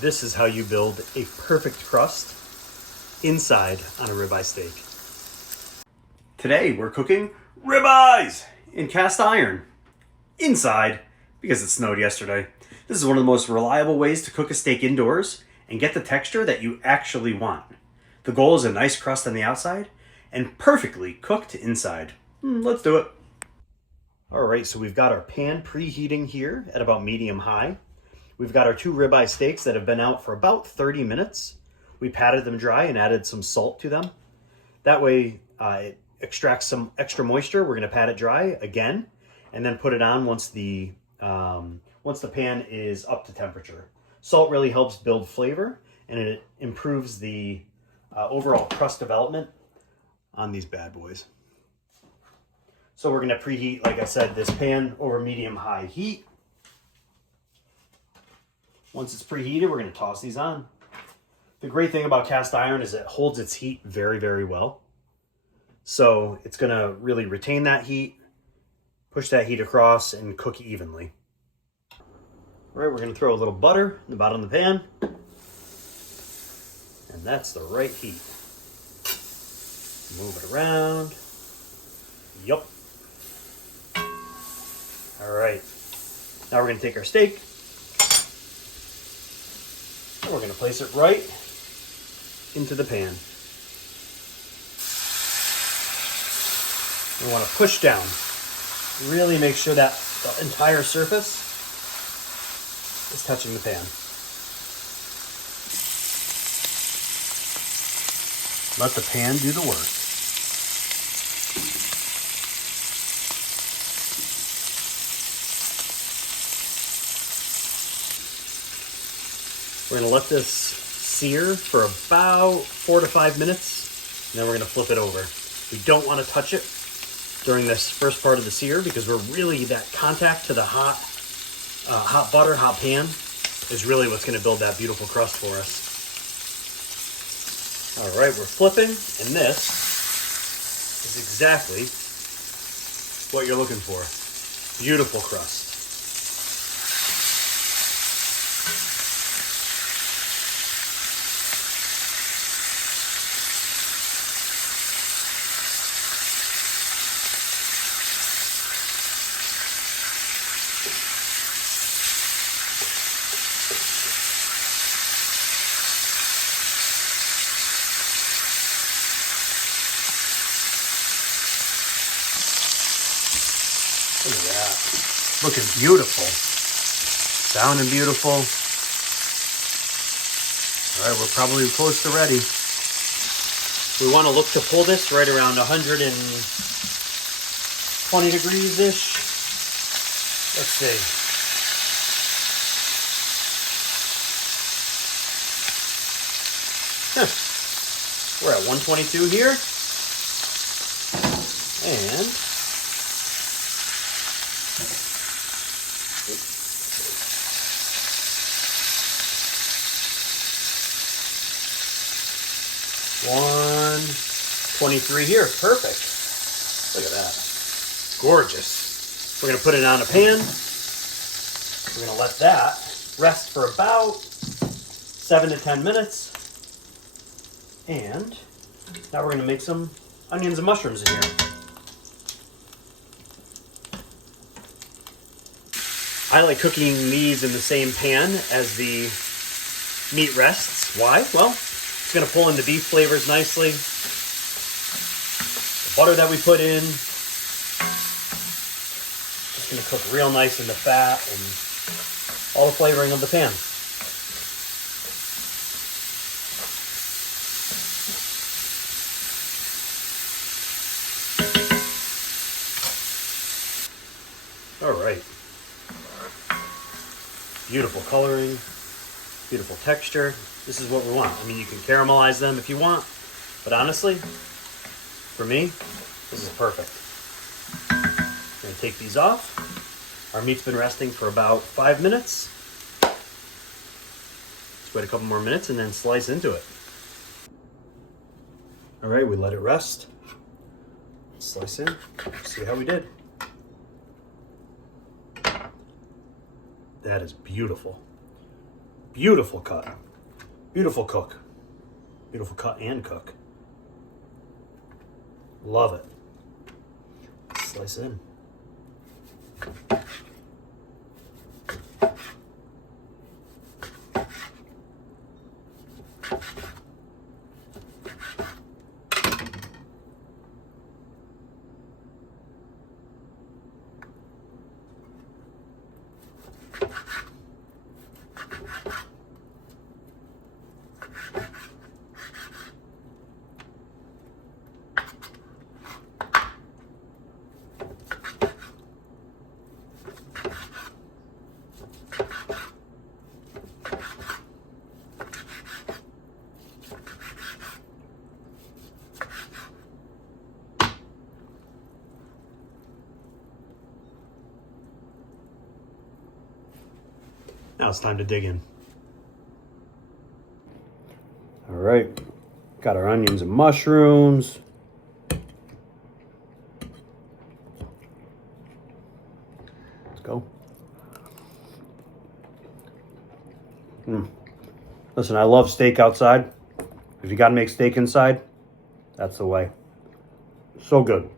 This is how you build a perfect crust inside on a ribeye steak. Today we're cooking ribeyes in cast iron inside because it snowed yesterday. This is one of the most reliable ways to cook a steak indoors and get the texture that you actually want. The goal is a nice crust on the outside and perfectly cooked inside. Let's do it. All right, so we've got our pan preheating here at about medium high. We've got our 2 ribeye steaks that have been out for about 30 minutes. We patted them dry and added some salt to them. That way it extracts some extra moisture. We're gonna pat it dry again and then put it on once the pan is up to temperature. Salt really helps build flavor and it improves the overall crust development on these bad boys. So we're gonna preheat, like I said, this pan over medium-high heat. Once it's preheated, we're gonna toss these on. The great thing about cast iron is it holds its heat very, very well. So it's gonna really retain that heat, push that heat across, and cook evenly. All right, we're gonna throw a little butter in the bottom of the pan. And that's the right heat. Move it around. Yup. All right, now we're gonna take our steak and we're gonna place it right into the pan. We wanna push down. Really make sure that the entire surface is touching the pan. Let the pan do the work. We're gonna let this sear for about 4 to 5 minutes, and then we're gonna flip it over. We don't wanna touch it during this first part of the sear because that contact to the hot butter, hot pan is really what's gonna build that beautiful crust for us. All right, we're flipping, and this is exactly what you're looking for. Beautiful crust. Look at that. Looking beautiful. Sounding beautiful. All right, we're probably close to ready. We want to look to pull this right around 120 degrees-ish. Let's see. We're at 122 here. And $123 here. Perfect. Look at that. Gorgeous. We're going to put it on a pan. We're going to let that rest for about 7 to 10 minutes. And now we're going to make some onions and mushrooms in here. I like cooking these in the same pan as the meat rests. Why? Well, it's going to pull in the beef flavors nicely. The butter that we put in is going to cook real nice in the fat and all the flavoring of the pan. All right. Beautiful coloring, beautiful texture. This is what we want. I mean, you can caramelize them if you want, but honestly, for me, this is perfect. I'm gonna take these off. Our meat's been resting for about 5 minutes. Let's wait a couple more minutes and then slice into it. All right, we let it rest. Slice in, see how we did. That is beautiful. Beautiful cut. Beautiful cook. Beautiful cut and cook. Love it. Slice it in. Now it's time to dig in. All right, got our onions and mushrooms. Let's go. Listen, I love steak outside. If you gotta make steak inside, that's the way. So good.